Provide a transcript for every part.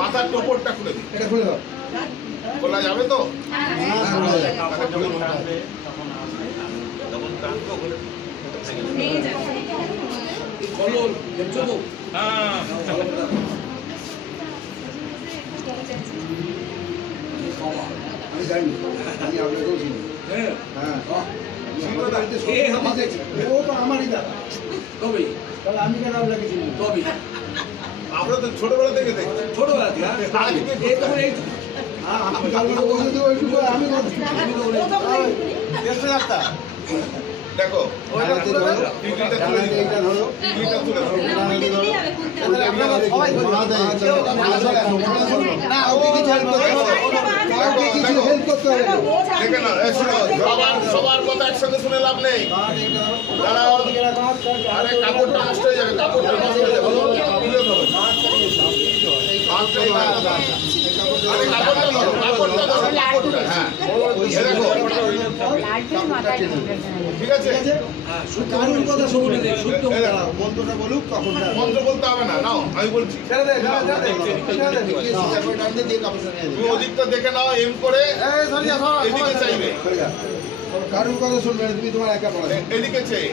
মাথার টোপরটা খুলে দিই। এটা খুলে দাও। খোলা যাবে তো? আমি জানি, আমি আপনাকেও চিনি। হ্যাঁ, ও তো আমারই দাদা। তাহলে আমি কেন আপনাকে চিনি? আমরা তো ছোটবেলা থেকে দেখছি। আমি কালকে ওইটুকু আমি দেখো এইটা ধরো। দেখে না, সবার কথা একসঙ্গে শুনে লাভ নেই। দাঁড়াও, আরে কাপড়টা নষ্ট হয়ে যাবে, কাপড়টা নষ্ট হয়ে যাবে। আরে কাপড়টা ধরো, কাপড়টা ধরো, কাপড়টা, হ্যাঁ। দেখো, ঠিক আছে? মন্ত্রটা বলুক তখন মন্ত্র বলতে হবে না, নাও আমি বলছি। তুমি ওদিকটা দেখে নাও, এম করে এদিকে চাইবে, কারুর কথা শুনবে না, তুমি তোমার একা পড়া এদিকে চাই।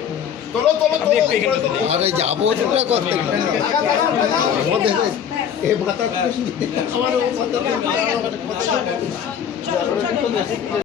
তোলো তোলো তোলো, উপরে তোলো। আরে যাবো ওটা করতে এ ভাতা আমার